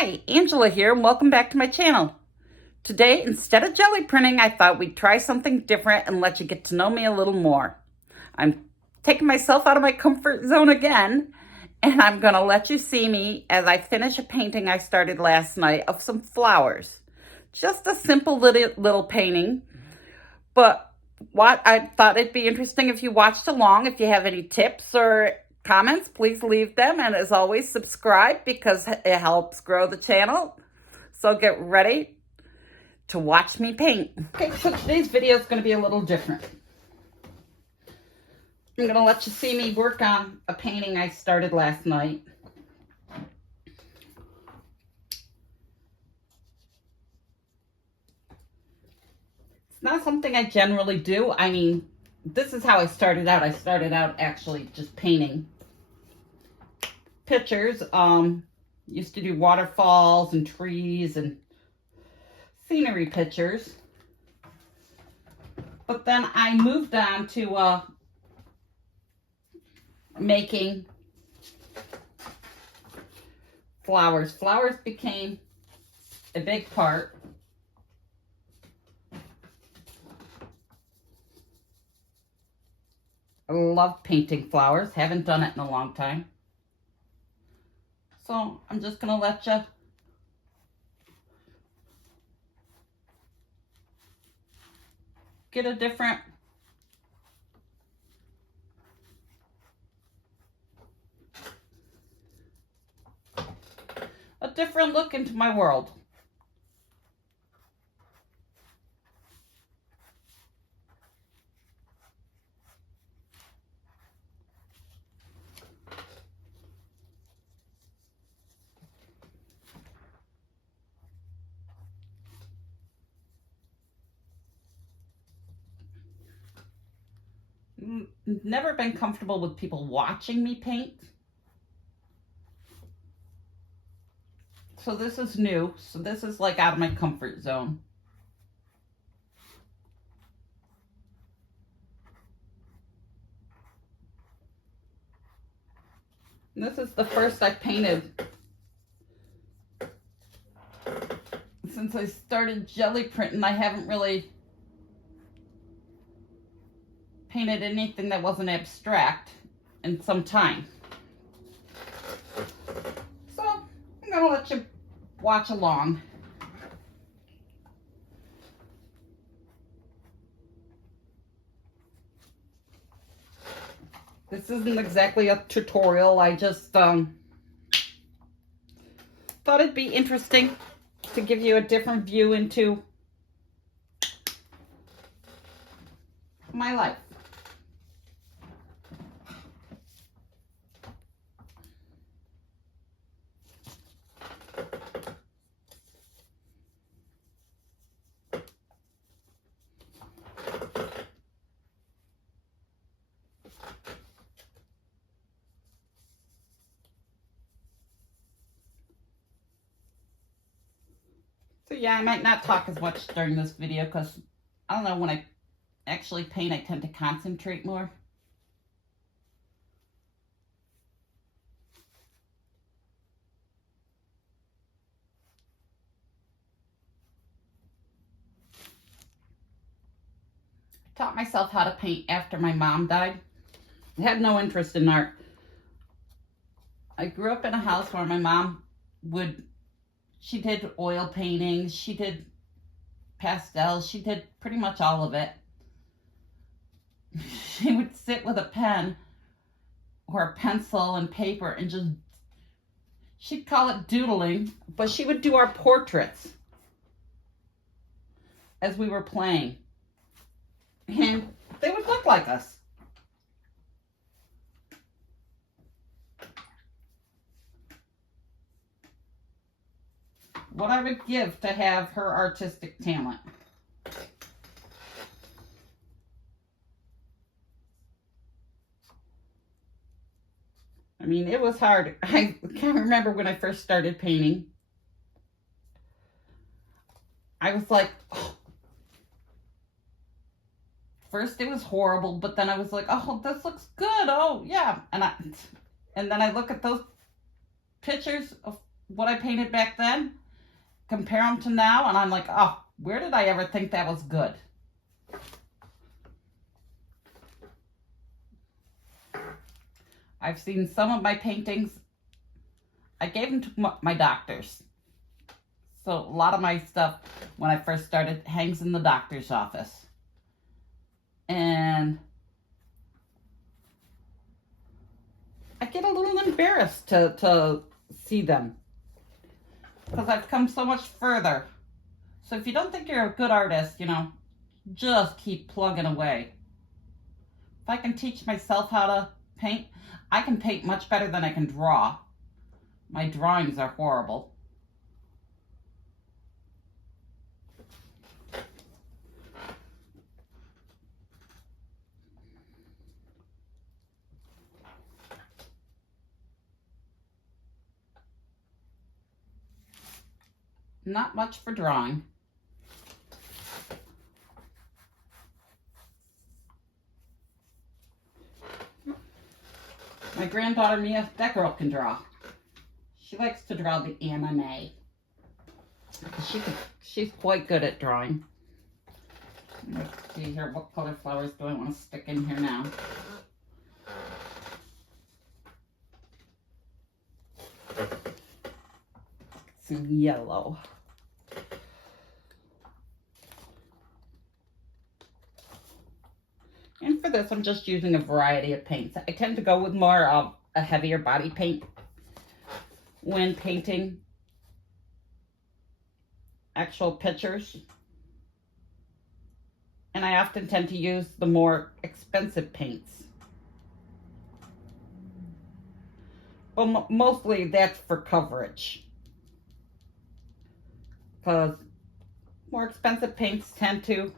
Hi, Angela here, and welcome back to my channel. Today, instead of jelly printing, I thought we'd try something different and let you get to know me a little more. I'm taking myself out of my comfort zone again, and I'm gonna let you see me as I finish a painting I started last night of some flowers. Just a simple little painting, but what I thought it'd be interesting if you watched along. If you have any tips or comments, please leave them. And as always, subscribe because it helps grow the channel. So get ready to watch me paint. Okay, so today's video is going to be a little different. I'm going to let you see me work on a painting I started last night. It's not something I generally do. I mean, this is how I started out. I started out actually just painting pictures. Used to do waterfalls and trees and scenery pictures. But then I moved on to making flowers. Flowers became a big part. I love painting flowers. Haven't done it in a long time. So I'm just going to let you get a different look into my world. Never been comfortable with people watching me paint. So this is new. So this is like out of my comfort zone. And this is the first I painted since I started jelly printing. I haven't really painted anything that wasn't abstract in some time. So I'm gonna let you watch along. This isn't exactly a tutorial. I just thought it'd be interesting to give you a different view into my life. So yeah, I might not talk as much during this video because I don't know, when I actually paint, I tend to concentrate more. I taught myself how to paint after my mom died. I had no interest in art. I grew up in a house where my mom she did oil paintings, she did pastels, she did pretty much all of it. She would sit with a pen or a pencil and paper and just, she'd call it doodling, but she would do our portraits as we were playing. And they would look like us. What I would give to have her artistic talent. I mean, it was hard. I can't remember when I first started painting. I was like, oh. First it was horrible, but then I was like, oh, this looks good. Oh, yeah. And then I look at those pictures of what I painted back then, compare them to now, and I'm like, oh, where did I ever think that was good? I've seen some of my paintings, I gave them to my doctors. So a lot of my stuff, when I first started, hangs in the doctor's office. And I get a little embarrassed to see them, because I've come so much further. So if you don't think you're a good artist, just keep plugging away. If I can teach myself how to paint, I can paint much better than I can draw. My drawings are horrible. Not much for drawing. My granddaughter Mia, that girl can draw. She likes to draw the anime. She's quite good at drawing. Let's see here, what color flowers do I want to stick in here now? Some yellow. And for this, I'm just using a variety of paints. I tend to go with more of a heavier body paint when painting actual pictures. And I often tend to use the more expensive paints. Well, mostly that's for coverage, because more expensive paints tend to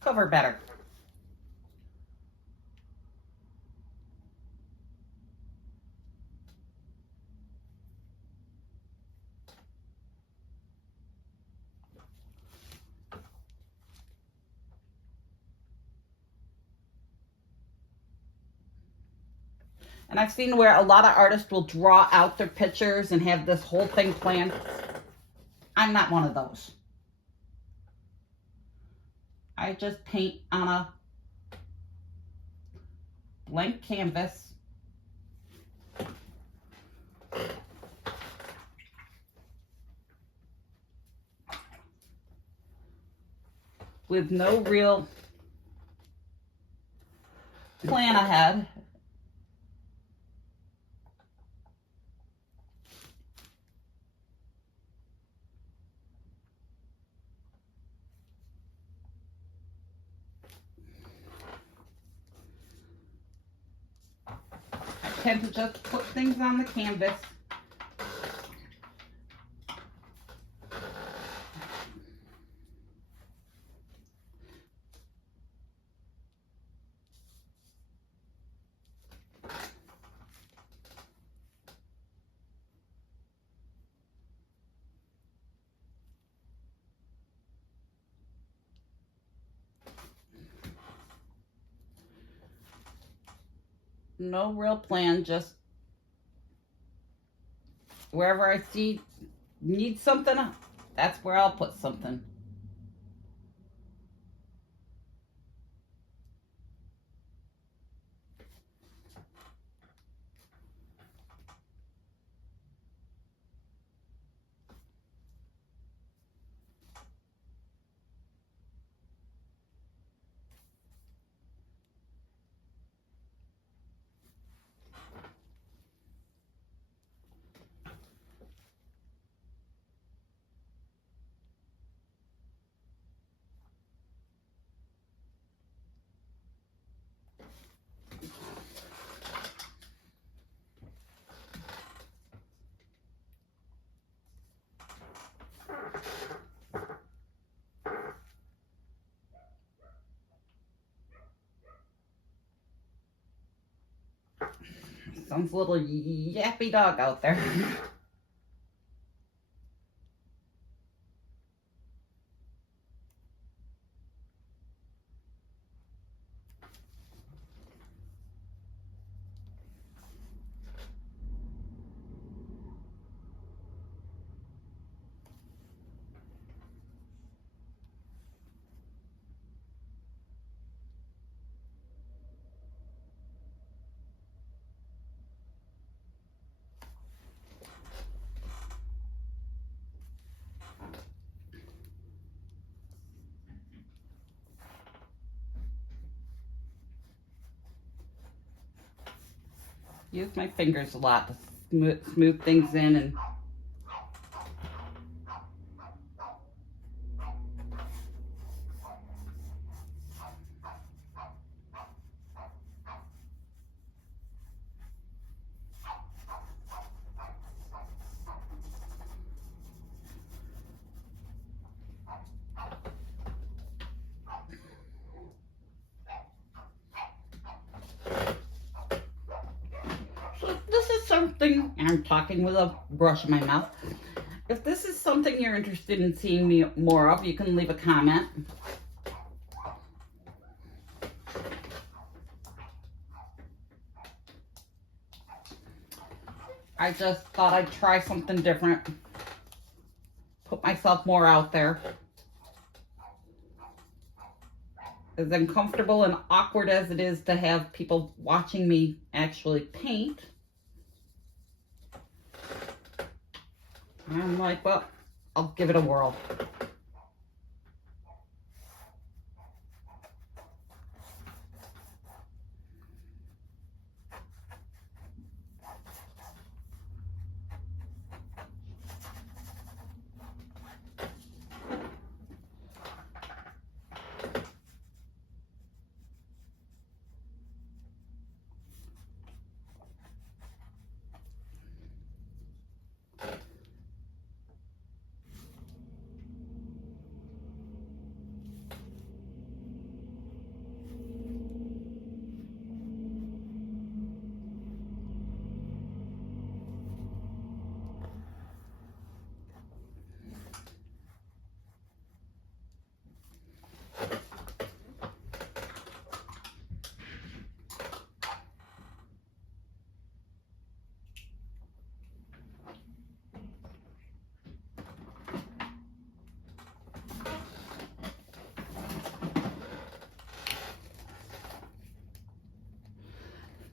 cover better. And I've seen where a lot of artists will draw out their pictures and have this whole thing planned. I'm not one of those. I just paint on a blank canvas with no real plan ahead. I tend to just put things on the canvas. No real plan, just wherever I see need something, that's where I'll put something. Sounds a little yappy dog out there. use my fingers a lot to smooth things in. And so this is something, I'm talking with a brush in my mouth. If this is something you're interested in seeing me more of, you can leave a comment. I just thought I'd try something different. Put myself more out there. As uncomfortable and awkward as it is to have people watching me actually paint, I'm like, well, I'll give it a whirl.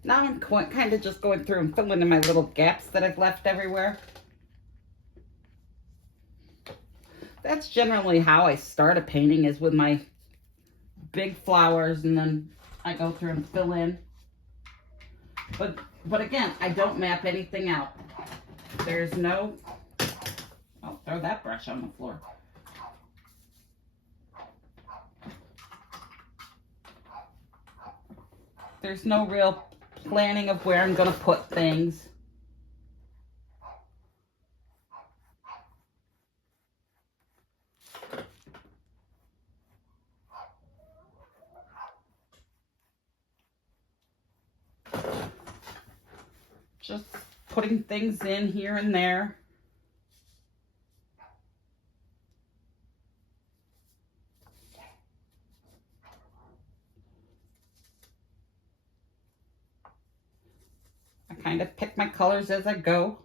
Now I'm kind of just going through and filling in my little gaps that I've left everywhere. That's generally how I start a painting, is with my big flowers, and then I go through and fill in. But again, I don't map anything out. There's no, I'll throw that brush on the floor. There's no real planning of where I'm going to put things. Just putting things in here and there. I kind of pick my colors as I go.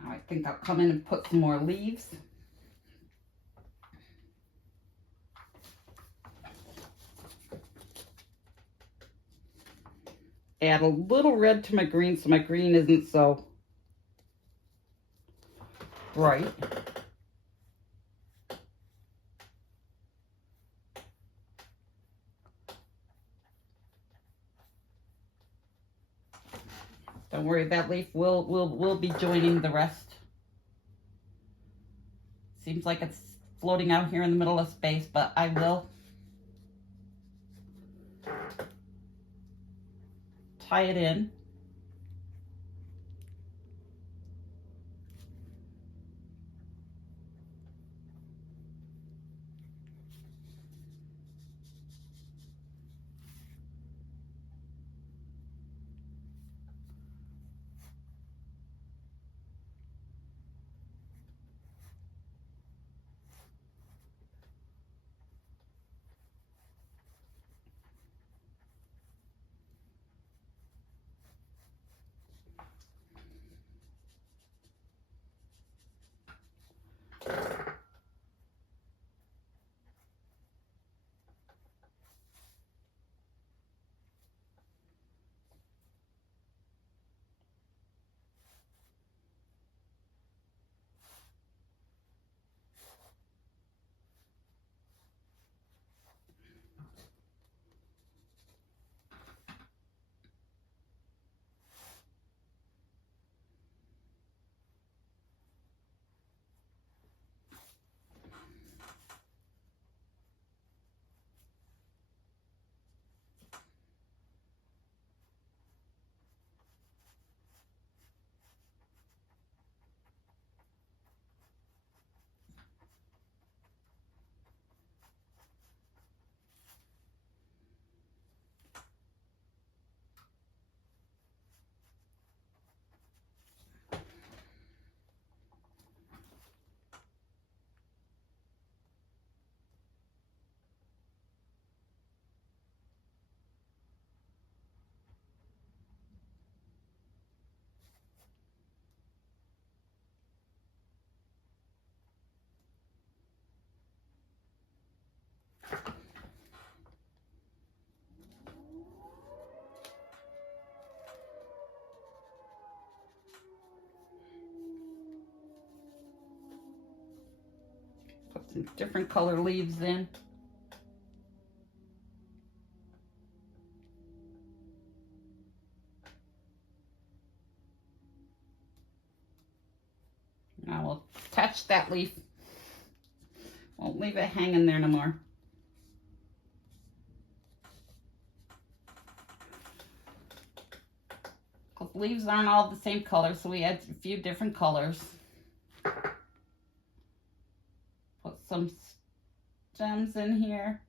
Now I think I'll come in and put some more leaves. Add a little red to my green so my green isn't so bright. Don't worry, that leaf will be joining the rest. Seems like it's floating out here in the middle of space, but I will tie it in. Put some different color leaves in. Now we'll attach that leaf. Won't leave it hanging there no more. Because leaves aren't all the same color, so we add a few different colors. Put some stems in here.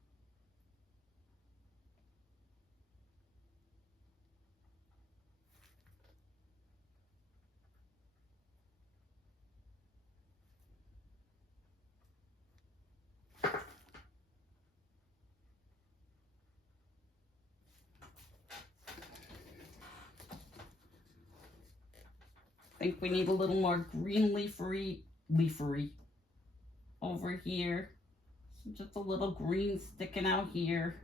I think we need a little more green leafery over here. So just a little green sticking out here.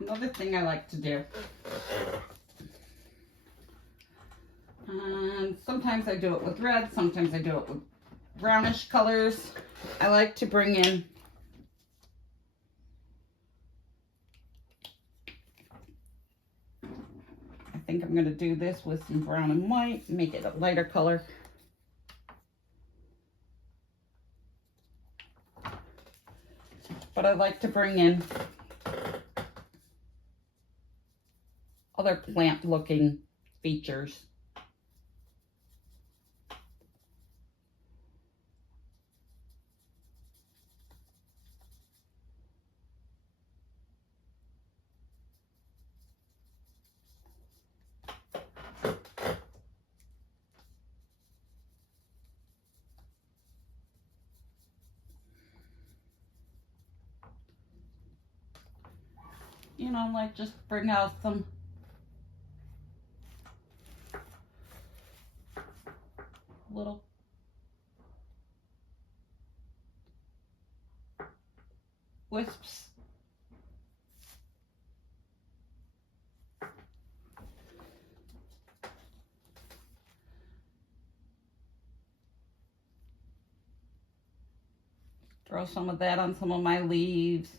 Another thing I like to do, sometimes I do it with red, sometimes I do it with brownish colors. I like to bring in I think I'm going to do this with some brown and white, make it a lighter color. But I like to bring in other plant looking features. You know, like just bring out some little wisps. Throw some of that on some of my leaves.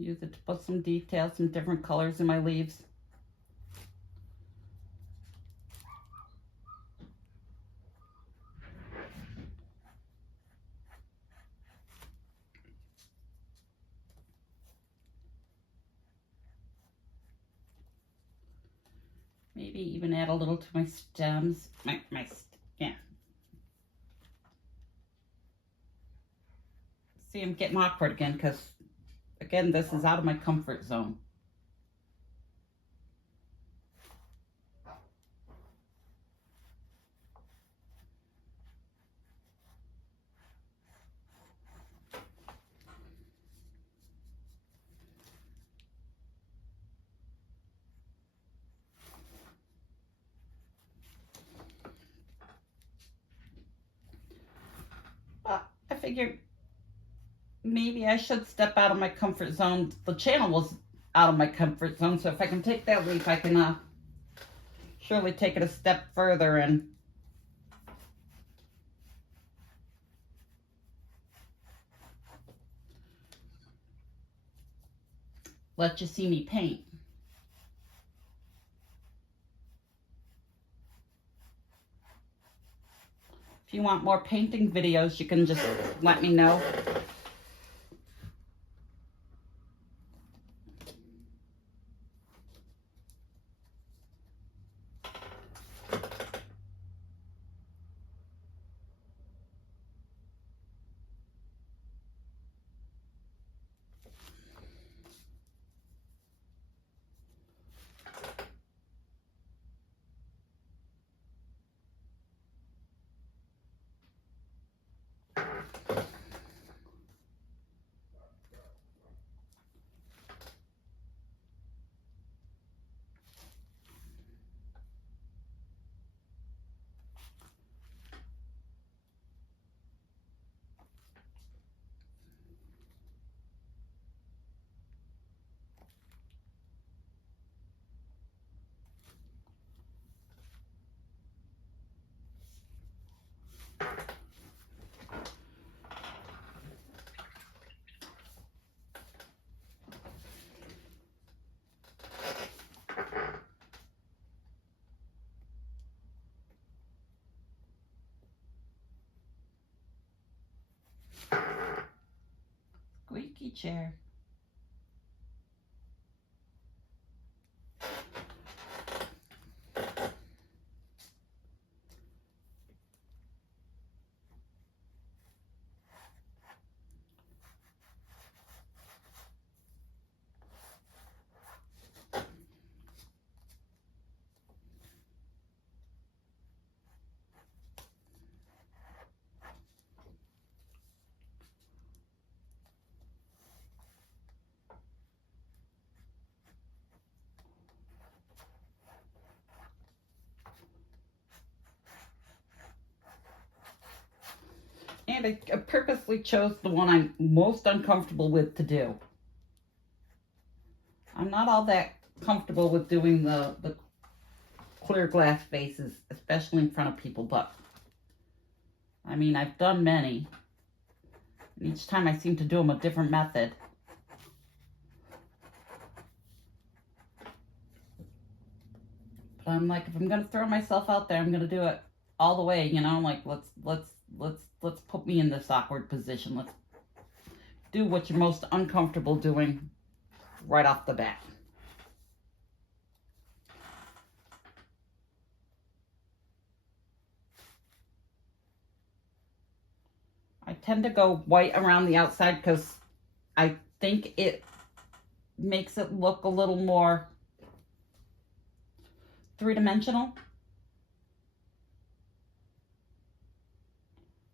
Use it to put some details, some different colors in my leaves. Maybe even add a little to my stems. Yeah. See, I'm getting awkward again because, again, this is out of my comfort zone. I figured maybe I should step out of my comfort zone. The channel was out of my comfort zone, so if I can take that leaf, I can surely take it a step further and let you see me paint. If you want more painting videos, you can just let me know. Squeaky chair. And I purposely chose the one I'm most uncomfortable with to do. I'm not all that comfortable with doing the clear glass vases, especially in front of people, but I mean, I've done many. And each time I seem to do them a different method. But I'm like, if I'm gonna throw myself out there, I'm gonna do it all the way, you know, like let's put me in this awkward position. Let's do what you're most uncomfortable doing right off the bat. I tend to go white around the outside because I think it makes it look a little more three-dimensional.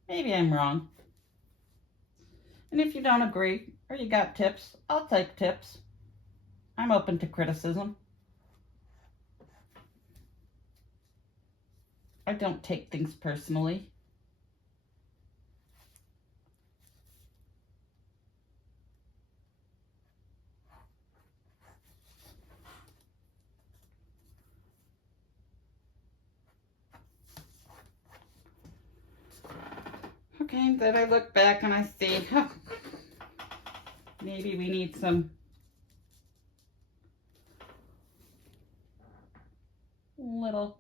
Maybe I'm wrong. And if you don't agree or you got tips, I'll take tips. I'm open to criticism. I don't take things personally. Okay, then I look back and I see, huh, maybe we need some little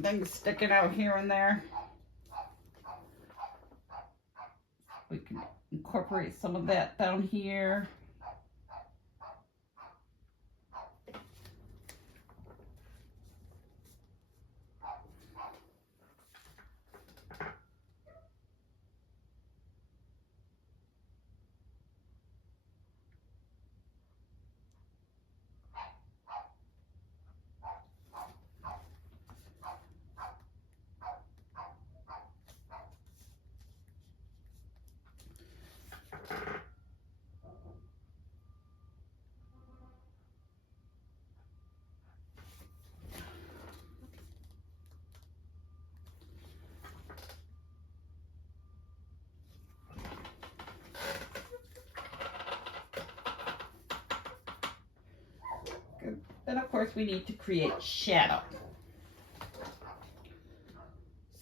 things sticking out here and there. We can incorporate some of that down here. Then of course we need to create shadow.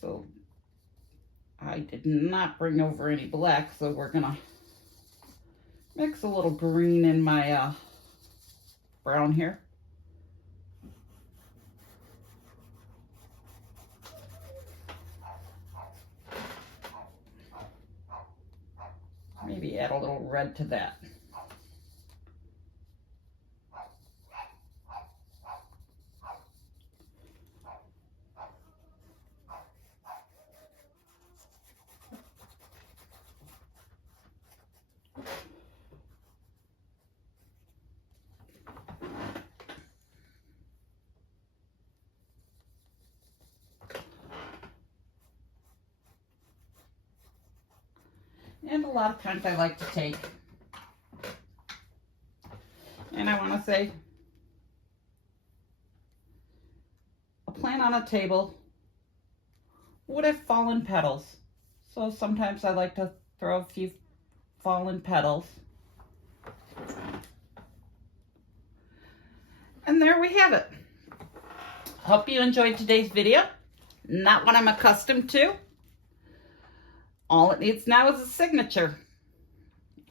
So I did not bring over any black, so we're gonna mix a little green in my brown here. Maybe add a little red to that. And a lot of times I like to take, and I want to say, a plant on a table would have fallen petals. So sometimes I like to throw a few fallen petals. And there we have it. Hope you enjoyed today's video. Not what I'm accustomed to. All it needs now is a signature.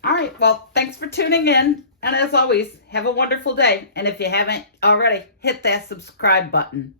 All right, well, thanks for tuning in. And as always, have a wonderful day. And if you haven't already, hit that subscribe button.